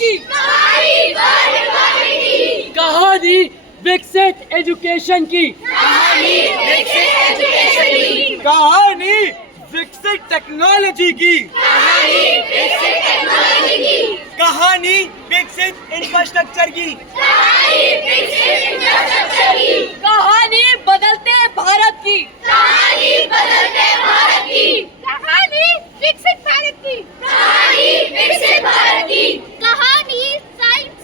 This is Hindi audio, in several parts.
की, कहानी विकसित एजुकेशन की, कहानी विकसित टेक्नोलॉजी की, कहानी विकसित इंफ्रास्ट्रक्चर की, कहानी बदलते भारत की, कहानी विकसित भारत की, कहानी साइंस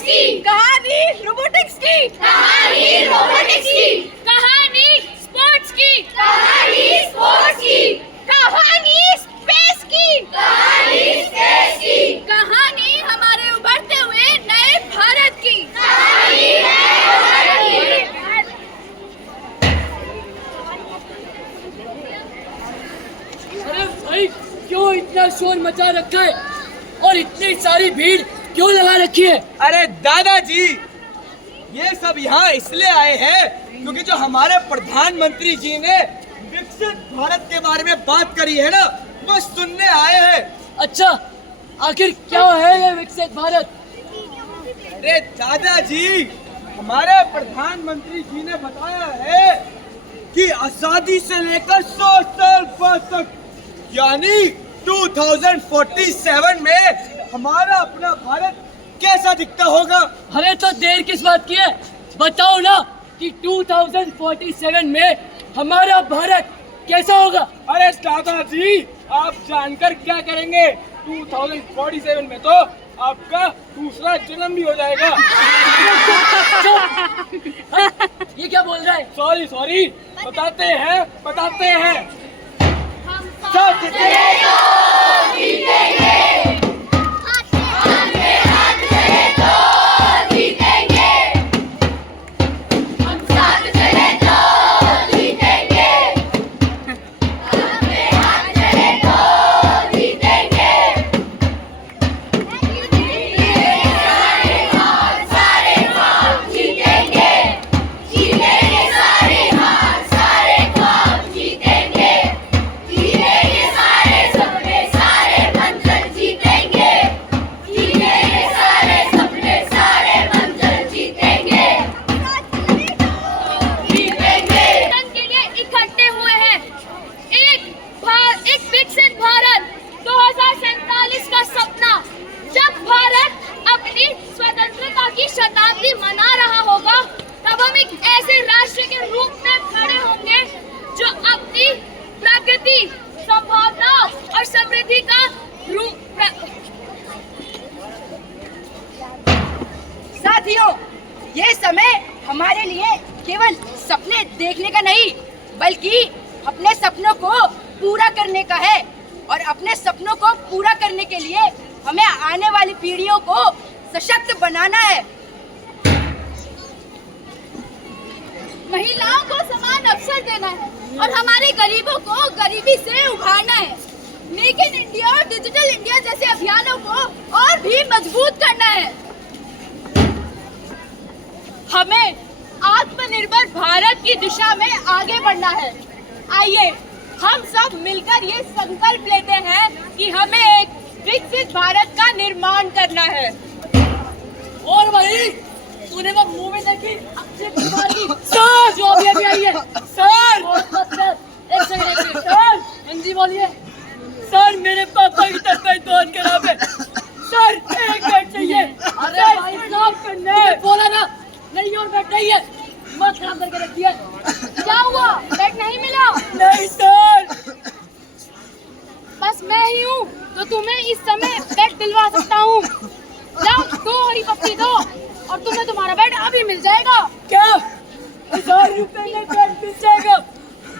की, कहानी रोबोटिक्स की, कहानी स्पोर्ट्स की, कहानी स्पेस की, कहानी हमारे उभरते हुए नए भारत की, अरे भाई क्यों इतना शोर मचा रखा है और इतनी सारी भीड़ क्यों लगा रखी है? अरे दादाजी, ये सब यहाँ इसलिए आए हैं क्योंकि जो हमारे प्रधानमंत्री जी ने विकसित भारत के बारे में बात करी है ना, वो सुनने आए हैं। अच्छा, आखिर क्या है ये विकसित भारत? अरे दादाजी, हमारे प्रधानमंत्री जी ने बताया है कि आजादी से लेकर 100 साल बाद तक, यानी 2047 में हमारा अपना भारत कैसा दिखता होगा। अरे तो देर किस बात की है, बताओ ना कि 2047 में हमारा भारत कैसा होगा? अरे दादाजी, आप जानकर क्या करेंगे? 2047 में तो आपका दूसरा जन्म भी हो जाएगा। ये क्या बोल रहा है? सॉरी, बताते हैं। हम शताब्दी मना रहा होगा, तब हम एक ऐसे राष्ट्र के रूप में खड़े होंगे जो अपनी प्रगति, संभावना और समृद्धि का साथियों, ये समय हमारे लिए केवल सपने देखने का नहीं, बल्कि अपने सपनों को पूरा करने का है। और अपने सपनों को पूरा करने के लिए हमें आने वाली पीढ़ियों को सशक्त बनाना है। महिलाओं को समान अवसर देना है और हमारे गरीबों को गरीबी से उभारना है। मेक इन इंडिया और डिजिटल इंडिया जैसे अभियानों को और भी मजबूत करना है। हमें आत्मनिर्भर भारत की दिशा में आगे बढ़ना है। आइए हम सब मिलकर ये संकल्प लेते हैं कि हमें एक विकसित भारत का निर्माण करना है। और भाई, तूने वो मूवी देखी अक्षय कुमार की सर जो अभी आई है? सर एक सेकंड सर, हिंदी बोलिए। सर मेरे पापा की तबीयत बहुत खराब है सर, एक बेड चाहिए। अरे भाई साहब, करने बोला ना, नहीं और बेड नहीं है, मत खराब करके रखी है। क्या हुआ, बेड नहीं मिला? नहीं सर, बस मैं ही हूँ तो तुम्हें इस समय बेड दिलवा सकता हूँ। जाओ, 2 हरी पत्ती दो और तुम्हें तुम्हारा बेड अभी मिल जाएगा। क्या 1000 रुपए में बेड मिल जाएगा?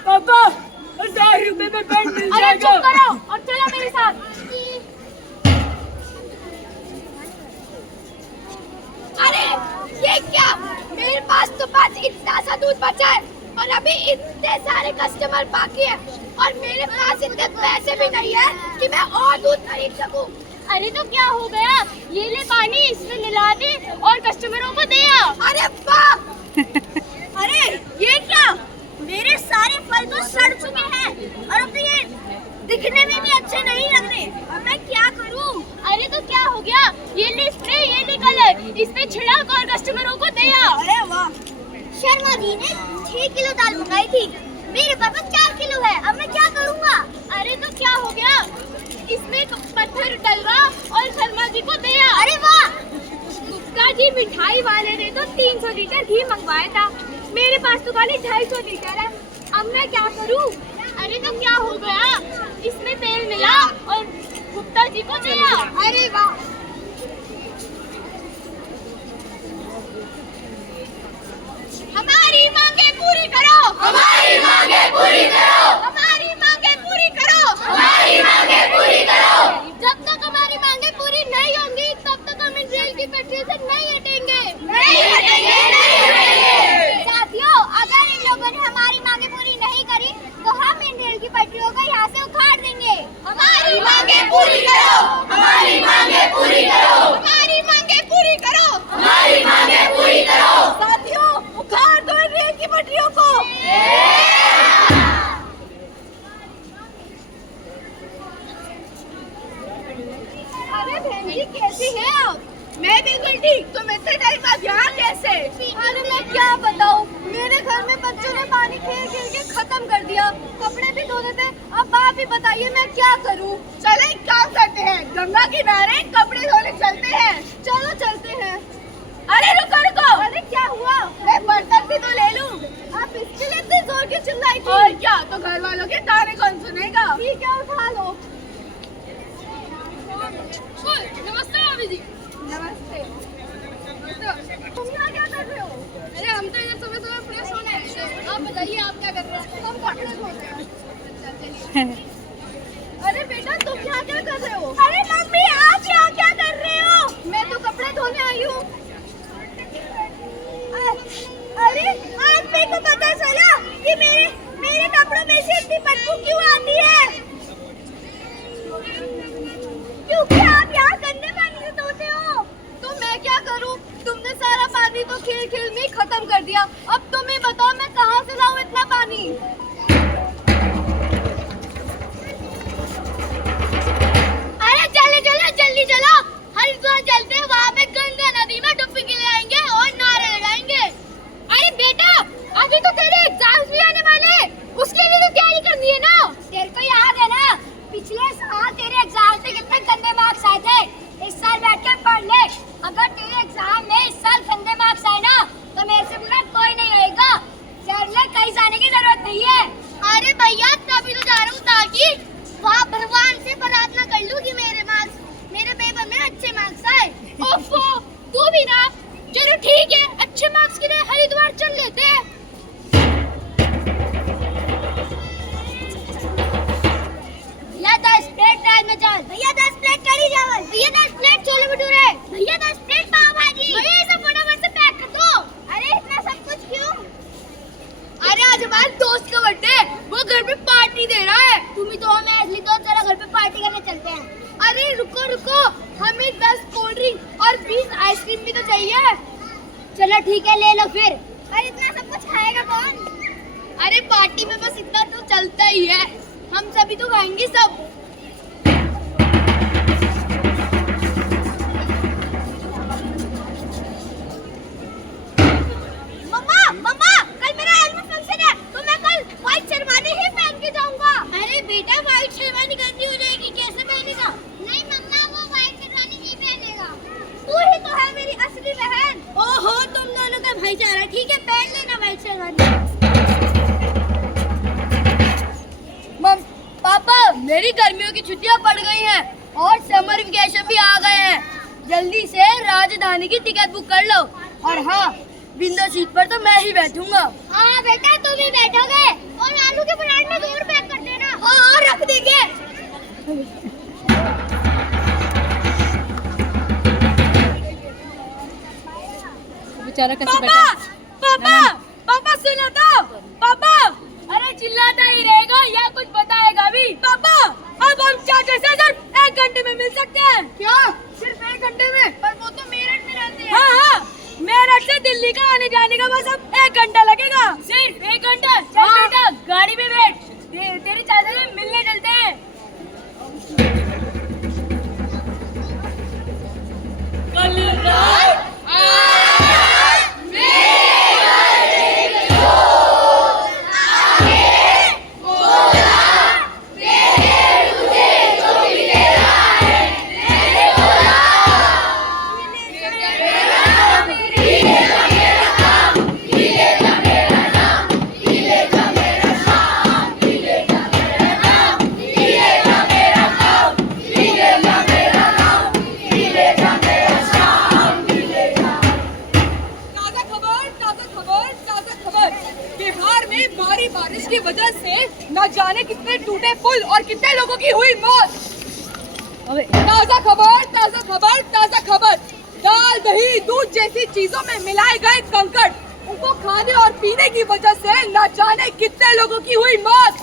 पापा 1000 रुपए में बेड मिल अरे जाएगा? चुप करो और चलो मेरे साथ। अरे ये क्या, मेरे पास तो बस इतना सा दूध बचा है और अभी इतने सारे कस्टमर बाकी है और मेरे पास इतने पैसे भी नहीं है कि मैं और दूध खरीद सकूं। अरे तो क्या हो गया, ये ले पानी, इसमें मिला दे और कस्टमरों को दे आ। अरे वाह अरे ये क्या, मेरे सारे फल तो सड़ चुके हैं और अब ये दिखने में भी अच्छे नहीं लग रहे। अब मैं क्या करूं? अरे तो क्या हो गया? ये ले स्प्रे, ये ले कलर, इस पे छिड़क और कस्टमरों को दे आ। अरे वाह। शर्मा जी ने 6 किलो दाल मंगाई थी, मेरे पास 4 किलो है। अब मैं क्या करूंगा? अरे तो क्या हो गया? इसमें पत्थर डलवा और शर्मा जी को दे आ। अरे वाह। गुप्ता जी मिठाई वाले ने तो 300 लीटर घी मंगवाया था, मेरे पास तो खाली 250 लीटर है। अब मैं क्या करूं? अरे तो क्या हो गया? इसमें तेल मिला और गुप्ता जी को दिया। अरे वाह। हमारी मांगे पूरी करो, हमारी मांगे पूरी करो, हमारी मांगे पूरी करो, हमारी मांगे पूरी करो। जब तक हमारी मांगे पूरी नहीं होंगी तब तक हम इन रेल की पटरी से नहीं हटेंगे, नहीं हटेंगे, नहीं हटेंगे। साथियों, अगर इन लोगों ने हमारी मांगे पूरी नहीं करी तो हम इन रेल की पटरियों को यहाँ से उखाड़ देंगे। हमारी मांगे पूरी करो, हमारी मांगे पूरी करो, हमारी मांगे पूरी करो, हमारी मांगे पूरी करो। साथियों, उखाड़ दो इन रेल की पटरियों को। अरे बहन जी, कैसी हैं आप? मैं बिल्कुल ठीक। तुम इतने टाइम बाद यहाँ कैसे? अरे मैं क्या बताऊँ, मेरे घर में बच्चों ने पानी खेल खेल के खत्म कर दिया, कपड़े भी धो देते। अब आप ही बताइए मैं क्या करूँ? चलो एक काम करते हैं, गंगा किनारे कपड़े धोने चलते हैं। चलो चलते हैं। अरे रुको रुको। अरे क्या हुआ? मैं बर्तन भी तो ले लूं। आप इसके लिए इतनी जोर की चिल्लाई थी? और क्या, तो घर वालों के ताने कौन सुनेगा? ठीक है, उठा लो। नमस्ते भाभी जी। नमस्ते। तुम यहाँ क्या कर रहे हो? अरे हम तो इधर सुबह सुबह फ्रेश होने आए थे। आप बताइए आप क्या कर रहे हो? हम कपड़े धो रहे हैं। अरे बेटा, तुम यहाँ क्या कर रहे हो? अरे मम्मी, आप यहाँ क्या कर रहे हो? मैं तो कपड़े धोने आई हूँ। अरे आज मेरे को पता चला कि मेरे कपड़ों में से इतनी बदबू क्यों आती है? क्योंकि आप यहाँ गंदे पानी से धोते हो। तो मैं क्या करूँ? तुमने सारा पानी तो खेल खेल में खत्म कर दिया। अब तुम ही बताओ मैं कहाँ से लाऊं इतना पानी? अरे चले चलो, जल्दी चलो, हरिद्वार चलते हैं। वहाँ पे गंगा नदी में डुबकी लगाएंगे और नारे लगाएंगे। अरे बेटा, अभी तो तेरे एग्जाम्स भी आने वाले, उसके लिए तो तैयारी करनी है ना। तेरे को याद है ना, पिछले साल तेरे एग्जाम से कितने गंदे मार्क्स आए थे? इस साल बैठ के पढ़ ले। अगर तेरे एग्जाम में इस साल गंदे मार्क्स आए ना तो मेरे से बुरा कोई नहीं आएगा। चल ले, कहीं जाने की जरूरत नहीं है। अरे भैया, तभी तो जा रहा हूँ ताकि वहाँ भगवान से प्रार्थना कर लूँ कि मेरे पेपर में अच्छे मार्क्स आए। ओफो, तू भी ना। चलो ठीक है, अच्छे मार्क्स के लिए हरिद्वार चल लेते हैं। भैया 10 प्लेट राजमा चावल, भैया 10 प्लेट कढ़ी चावल, भैया 10 प्लेट छोले भटूरे, भैया 10 प्लेट पाव भाजी। भैया ये सब फटाफट से पैक कर दो। अरे इतना सब कुछ क्यों? अरे आज हमारे दोस्त का बर्थडे, वो घर पे पार्टी दे रहा है। तुम ही तो हो, मैं असली दोस्त, चलो घर पे पार्टी करने चलते हैं। अरे रुको रुको, हमें 10 कोल्ड ड्रिंक और 20 आइसक्रीम भी तो चाहिए। चलो ठीक है, ले लो फिर। अरे इतना सब कुछ खाएगा कौन? अरे पार्टी में बस इतना तो चलता ही है, हम सभी तो खाएंगे सब। मम्मा मम्मा, कल मेरा एनुअल फंक्शन है तो मैं कल व्हाइट शेरवानी ही पहन के जाऊंगा। अरे बेटा, व्हाइट शेरवानी गंदी हो जाएगी, कैसे पहनेगा? नहीं मम्मा, वो व्हाइट शेरवानी नहीं पहनेगा। तू ही तो है मेरी असली बहन। ओहो, तुम दोनों का भाईचारा। ठीक है, पहन लेना व्हाइट शेरवानी। पापा, मेरी गर्मियों की छुट्टियां पड़ गई हैं और समर वेकेशन भी आ गए हैं। जल्दी से राजधानी की टिकट बुक कर लो। और हाँ, विंडो सीट पर तो मैं ही बैठूंगा। हाँ बेटा, तुम ही बैठोगे। और आलू के पराठे दूर पैक कर देना। हाँ, रख देंगे। बेचारा कैसे बैठा? पापा, पापा सुनो तो। पापा, अरे चिल्लाता ही रहेगा या कुछ बताएगा भी? पापा, अब हम चाचा से सिर्फ 1 घंटे में मिल सकते हैं। क्या? सिर्फ 1 घंटे में? पर वो तो मेरठ में रहते हैं। हाँ हाँ, मेरठ से दिल्ली का आने जाने का बस अब 1 घंटा लगेगा। सिर्फ 1 घंटा? चल बेटा, गाड़ी में बैठ, तेरे चाचा से मिलने चलते हैं। कल रात बारिश की वजह से न जाने कितने टूटे पुल और कितने लोगों की हुई मौत। ताजा खबर, ताजा खबर, ताजा खबर। दाल, दही, दूध जैसी चीजों में मिलाए गए कंकड़, उनको खाने और पीने की वजह से न जाने कितने लोगों की हुई मौत।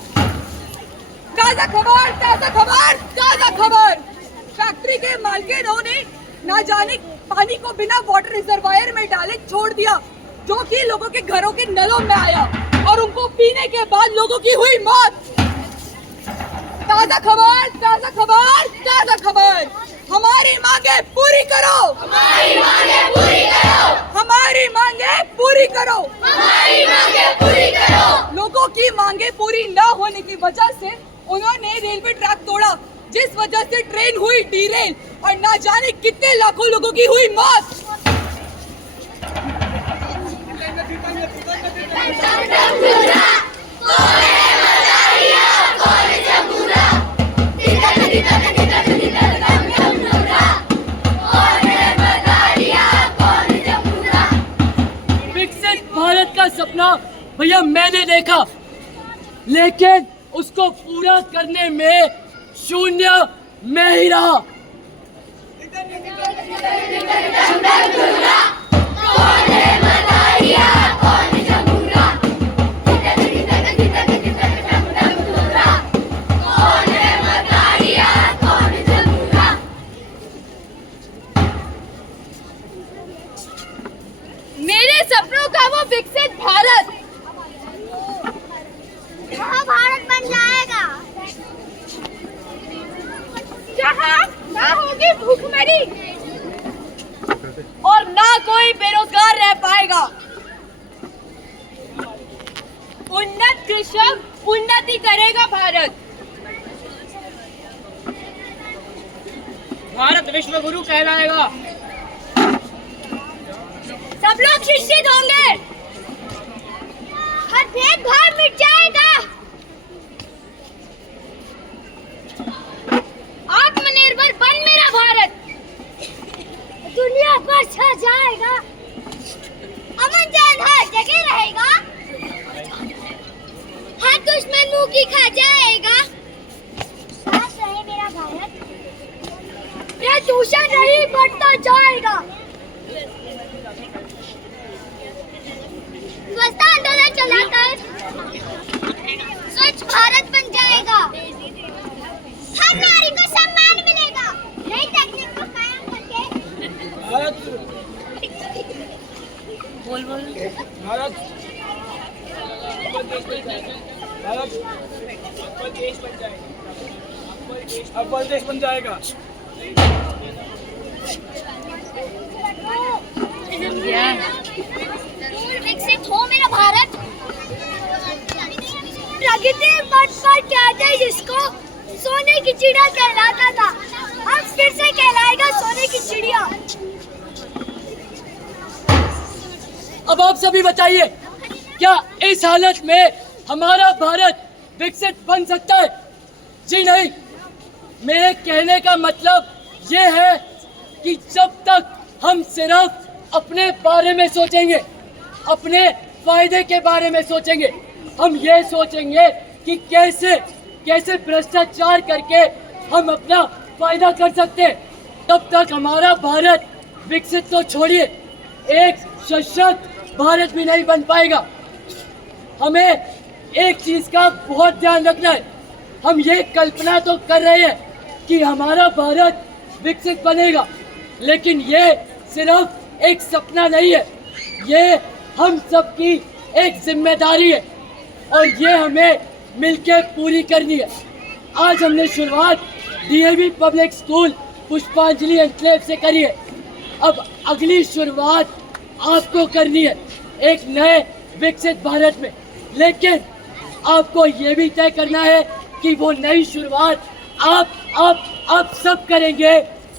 ताजा खबर, ताजा खबर, ताजा खबर। फैक्ट्री के मालिकों ने न जाने पानी को बिना वाटर रिजर्वायर में डाले छोड़ दिया, जो कि लोगों के घरों के नलों में आया और उनको पीने के बाद लोगों की हुई मौत। ताजा खबर, ताजा खबर, ताजा खबर। हमारी मांगे पूरी करो, हमारी मांगे पूरी करो, हमारी मांगे पूरी करो, हमारी मांगे पूरी करो। लोगों की मांगे पूरी न होने की वजह से उन्होंने रेलवे ट्रैक तोड़ा, जिस वजह से ट्रेन हुई डीरेल और न जाने कितने लाखों लोगों की हुई मौत। विकसित भारत का सपना भैया मैंने देखा, लेकिन उसको पूरा करने में शून्य मैं ही रहा। मेरे सपनों का वो विकसित भारत, वह भारत बन जाएगा जहाँ ना होगी भूखमरी और ना कोई बेरोजगार रह पाएगा। उन्नत कृषक उन्नति करेगा भारत। भारत विश्व गुरु कहलाएगा। सब लोग शिक्षित होंगे, हर भेदभाव मिट जाएगा, आत्मनिर्भर बन मेरा भारत, दुनिया पर छा जाएगा, अमन चैन हर जगह रहेगा, हर दुश्मन मुंह की खा जाएगा। साथ रहे मेरा भारत, यह दूषण नहीं बढ़ता जाएगा। स्वच्छता आंदोलन चलाकर स्वच्छ भारत बन जाएगा, हर नारी को सम्मान मिलेगा, नई तकनीक को कायम करके भारत बोल बोल भारत भारत अव्वल देश बन जाएगा। विकसित हो मेरा भारत, प्रगति मठ पर कहते हैं जिसको सोने की चिड़िया कहलाता था, अब फिर से कहलाएगा सोने की चिड़िया। अब आप सभी बताइए, क्या इस हालत में हमारा भारत विकसित बन सकता है? जी नहीं। मेरे कहने का मतलब ये है कि जब तक हम सिर्फ अपने बारे में सोचेंगे, अपने फायदे के बारे में सोचेंगे, हम ये सोचेंगे कि कैसे कैसे भ्रष्टाचार करके हम अपना फायदा कर सकते हैं, तब तक हमारा भारत विकसित तो छोड़िए, एक सशक्त भारत भी नहीं बन पाएगा। हमें एक चीज का बहुत ध्यान रखना है। हम ये कल्पना तो कर रहे हैं कि हमारा भारत विकसित बनेगा, लेकिन ये सिर्फ एक सपना नहीं है, ये हम सबकी एक जिम्मेदारी है और ये हमें मिलकर पूरी करनी है। आज हमने शुरुआत डीएवी पब्लिक स्कूल पुष्पांजलि एन्क्लेव से करिए। अब अगली शुरुआत आपको करनी है एक नए विकसित भारत में, लेकिन आपको ये भी तय करना है कि वो नई शुरुआत आप सब करेंगे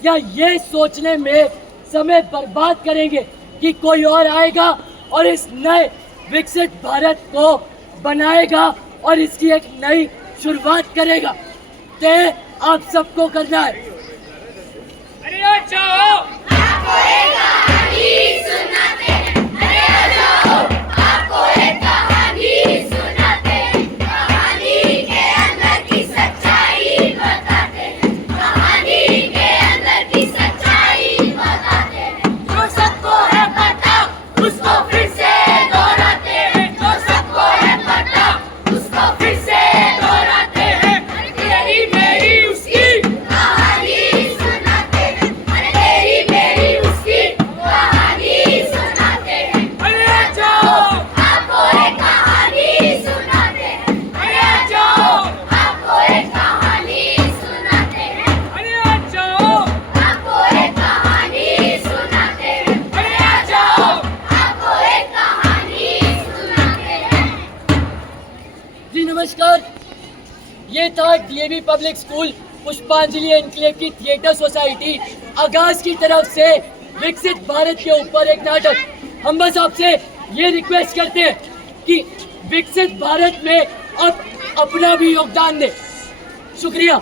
या ये सोचने में समय बर्बाद करेंगे कि कोई और आएगा और इस नए विकसित भारत को बनाएगा और इसकी एक नई शुरुआत करेगा। तय आप सबको करना है। अरे आ जाओ, आपको एक कहानी सुनाते हैं। अरे आ जाओ, आपको एक कहानी सुनाते हैं। कहानी के अंदर की सच्चाई बताते हैं। कहानी के अंदर की सच्चाई बताते हैं। जो सबको है पता उसको फिर से दोहराते हैं। जो सबको है पता उसको फिर से दोहराते हैं। तेरी मेरी उसकी कहानी सुनाते हैं। अरे तेरी मेरी उसकी कहानी सुनाते हैं। अरे आ जाओ, आपको एक कहानी सुनाते हैं। अरे आ जाओ, आपको एक कहानी सुनाते हैं। अरे आ जाओ, आपको एक कहानी सुनाते हैं। अरे आ जाओ। आपको एक कहानी सुनाते हैं। जी नमस्कार, ये था डीएवी पब्लिक स्कूल पुष्पांजलि एन्क्लेव की थिएटर सोसाइटी आगाज की तरफ से विकसित भारत के ऊपर एक नाटक। हम बस आपसे ये रिक्वेस्ट करते हैं कि विकसित भारत में आप अपना भी योगदान दें। शुक्रिया।